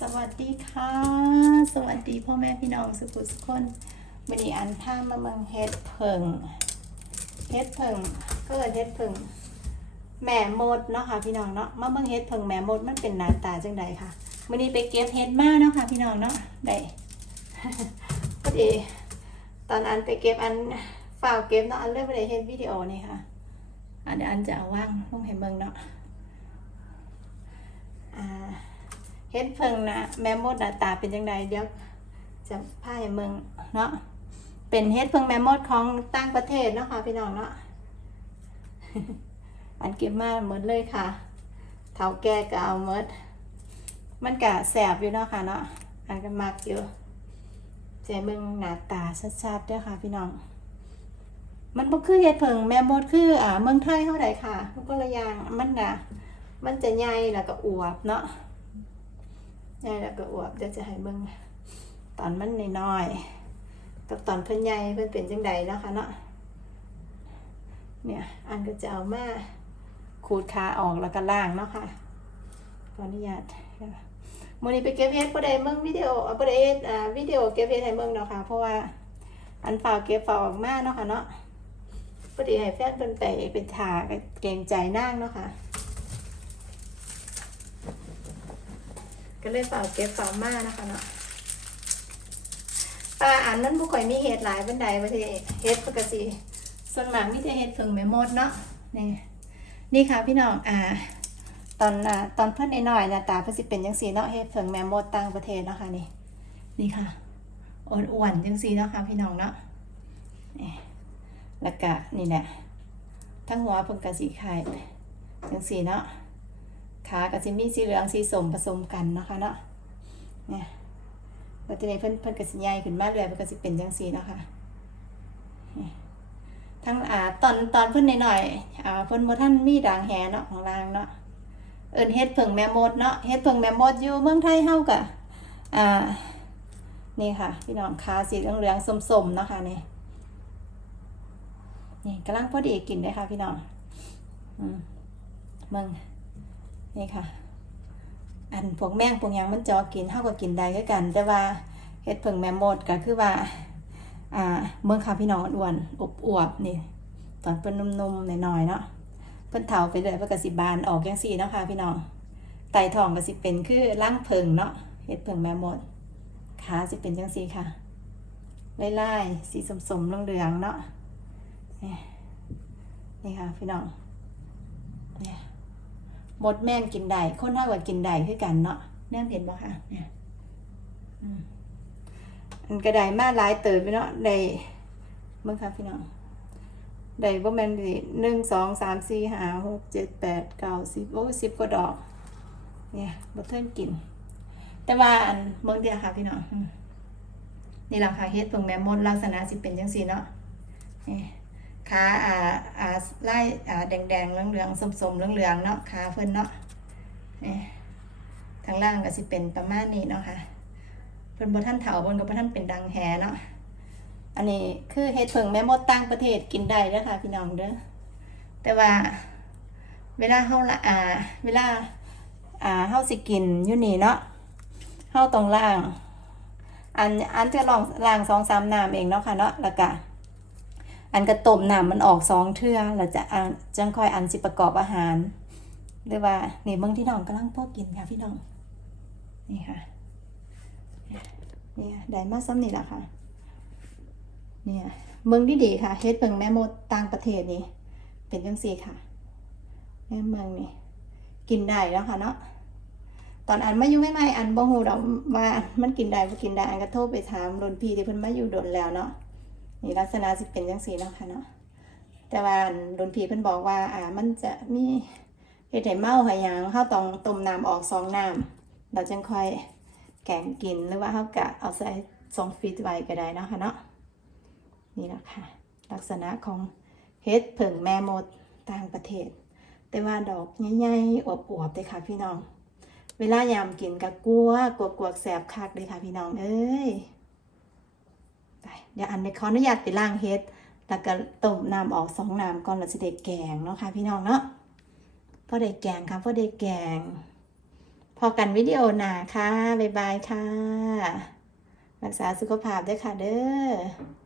สวัสดีค่ะ สวัสดีพ่อแม่พี่น้องสุขุสุคนวันนี้อันท่ามาเมืองเฮ็ดเพิงเฮ็ดเพิงก็เลยเฮ็ดเพิงแหม่มดเนาะค่ะพี่น้องเนาะมาเมืองเฮ็ดเพิงแหม่มดมันเป็นหน้าตาจังใดค่ะวันนี้ไปเก็บเฮ็ดมาเนาะค่ะพี่น้องเนาะได้พอดีตอนอันไปเก็บอันฝ่าเก็บเนาะอันเริ่มไปได้เฮ็ดวิดีโอนี่ค่ะอันเดี๋ยวอันจะเอาว่างลงให้เบิ่งเนาะอ่า เฮ็ดเพิงนะแม่มดหน้าตาเป็นยังไงเดี๋ยวจะพาให้เมืองเนาะเป็นเฮ็ดเพิงแม่มดของต่างประเทศเนาะค่ะพี่น้องเนาะอันเก็บมาหมดเลยค่ะเท่าแก่ก็เอาหมด มันกะแสบอยู่เนาะค่ะเนาะอันก็มักอยู่ใจเมืองหน้าตาชัดๆด้วยค่ะพี่น้อง มันบ่คือเฮ็ดเพิงแม่มดคืออ่าเมืองไทยเท่าใดค่ะ มันก็ละอย่างมันนะมันจะใหญ่แล้วก็อวบเนาะ ใหญ่แล้วก็อวบเดี๋ยวจะให้เบิ่งตอนมันน้อยๆกับตอนเพิ่นใหญ่เพิ่นเป็นจังใดเนาะค่ะเนาะเนี่ยอันก็จะเอามาขูดขาออกแล้วก็ล่างเนาะค่ะขออนุญาตมื้อนี้ไปเก็บเฮ็ดบ่ได้เบิ่งวิดีโออ่าบ่ได้เฮ็ดอ่าวิดีโอเก็บเฮ็ดให้เบิ่งเนาะค่ะเพราะว่าอันเปล่าเก็บเปล่าออกมาเนาะค่ะเนาะพอดีให้แฟนเพิ่นไปเป็นทาเกรงใจนางเนาะค่ะ ก็เลยฝากเก็บฝามานะคะเนาะปลาอันนั้นบุค่อยมีเห็ดหลายบันไดประเทศเห็ดปกติส่วนมากมีแต่เห็ดเพิ่งแม่มดเนาะนี่นี่ค่ะพี่น้องอ่าตอนอ่าตอนเพิ่นน้อยๆน้าตาเพิ่นสิเป็นจังซี่เนาะเห็ดเพิ่งแม่มดต่างประเทศเนาะค่ะนี่นี่ค่ะอ้วนๆจังซี่เนาะค่ะพี่น้องเนาะนี่แล้วก็นี่แหละทั้งหัวเพิ่นก็สีไข่จังซี่เนาะ ขากับสิมีสีเหลืองสีส้มผสมกันเนาะคะเนาะเนี่ยแล้วทีนี้เพิ่นเพิ่นก็สิใหญ่ขึ้นมาเรื่อยเพิ่นก็สิเป็นจังซี่เนาะค่ะทั้งอ่าตอนตอนเพิ่นน้อยๆอ่าเพิ่นบ่ทันมีด่างแหเนาะของลางเนาะเอิ้นเฮ็ดเพิ่งแม่มดเนาะเฮ็ดเพิ่งแม่มดอยู่เมืองไทยเฮากะอ่านี่ค่ะ พี่น้องขาสีเหลืองๆส้มๆเนาะค่ะนี่นี่กำลังพอดีกินเลยค่ะพี่น้องอืมมึง นี่ค่ะ อันพวกแมงพวกยังมันจอกินเท่ากับกินได้คือกัน แต่ว่าเฮ็ดเพิ่งแมมมดก็คือว่า อ่าเมืองค่ะพี่น้องอ้วนอบอวบๆนี่ตอนเพิ่นนุ่มๆหน่อยๆเนาะเพิ่นเฒ่าไปเลยเพิ่นก็สิบานออกจังซี่เนาะค่ะพี่น้องไตทองก็สิเป็นคือร่างเพิงเนาะเฮ็ดเพิงแมมมดขาสิเป็นจังซี่ค่ะไล่ๆสีสมๆเหลืองๆเนาะนี่ค่ะพี่น้อง มดแม่นกินได้คนเท่ากับกินได้คือกันเนาะแน่เห็นบ่ค่ะเนี่ยอืมอันกระไดมาหลายเติบไปเนาะได้เบิ่งค่ะพี่น้องได้บ่แม่นดิหนึ่งสองสามสี่ห้าหกเจ็ดแปดเก้าสิบโอ้สิบกว่าดอก เนี่ยบ่เทินกิน แต่ว่าอันเบิ่งเดียวค่ะพี่น้องนี่ล่ะค่ะเฮ็ดเพิ่งแม่มดลักษณะสิเป็นจังซี่เนาะนี่ ขาอ่าอ่าไล่อ่าแดงแดงๆเหลืองๆส้มๆเหลืองเนาะขาเพิ่นเนาะนี่ทางล่างก็สิเป็นประมาณนี้เนาะค่ะเพิ่นบ่ท่านเฒ่าเพิ่นก็บ่ท่านเป็นดังแฮเนาะอันนี้คือเฮ็ดเพิงแม่มดต่างประเทศกินได้เด้อค่ะพี่น้องเด้อแต่ว่าเวลาเฮาละอ่าเวลาอ่าเฮาสิกินอยู่นี่เนาะเฮาต้องล้าง อันอันจะลองล้าง2-3น้ำเองเนาะค่ะเนาะแล้วก็ อันกระต้มน้ำมันออกสองเทื่อแล้วจะอันจังคอยอันสิประกอบอาหารหรือว่านี่เบิ่งที่น้องกำลังพอกินค่ะพี่น้องนี่ค่ะเนี่ยได้มาซ้ำนี่ละค่ะเนี่ยเมืองที่ดีค่ะเฮ็ดเบิ่งแม่มดต่างประเทศนี่เป็นจังซี่ค่ะแม่เมืองนี่กินได้แล้วค่ะเนาะตอนอันมาอยู่ใหม่อันบ่ฮู้ดอกว่ามันกินได้บ่กินได้อันก็โทรไปถามรุ่นพี่ที่เพิ่นมาอยู่โดนแล้วเนาะ นี่ลักษณะสิเป็นจังซี่เนาะค่ะเนาะแต่ว่าโดนผีเพิ่นบอกว่าอ่ามันจะมีเฮ็ดให้เมาให้หยังเฮาต้องต้มน้ำออกสองน้ำเราจึงค่อยแกงกินหรือว่าเฮากะเอาใส่ซองฟรีซไว้ก็ได้เนาะค่ะเนาะนี่แหละค่ะ ลักษณะของเฮ็ดเผิงแม่มดต่างประเทศ แต่ว่าดอกใหญ่ๆอวบๆเลยค่ะพี่น้อง เวลายามกินก็กลัวกลัวกลัวแสบคักเลยค่ะพี่น้องเอ้ย เดี๋ยวอันในี้ขออนุญาตไปล่างเฮ็ด แล้วก็ต้มน้ำออกสองน้ำก่อนเราจะได้แกงเนาะค่ะพี่น้องเนาะพอได้แกงค่ะพอได้แกง พอกันวิดีโอหนาค่ะ บ๊ายบายค่ะ รักษาสุขภาพด้วยค่ะเด้อ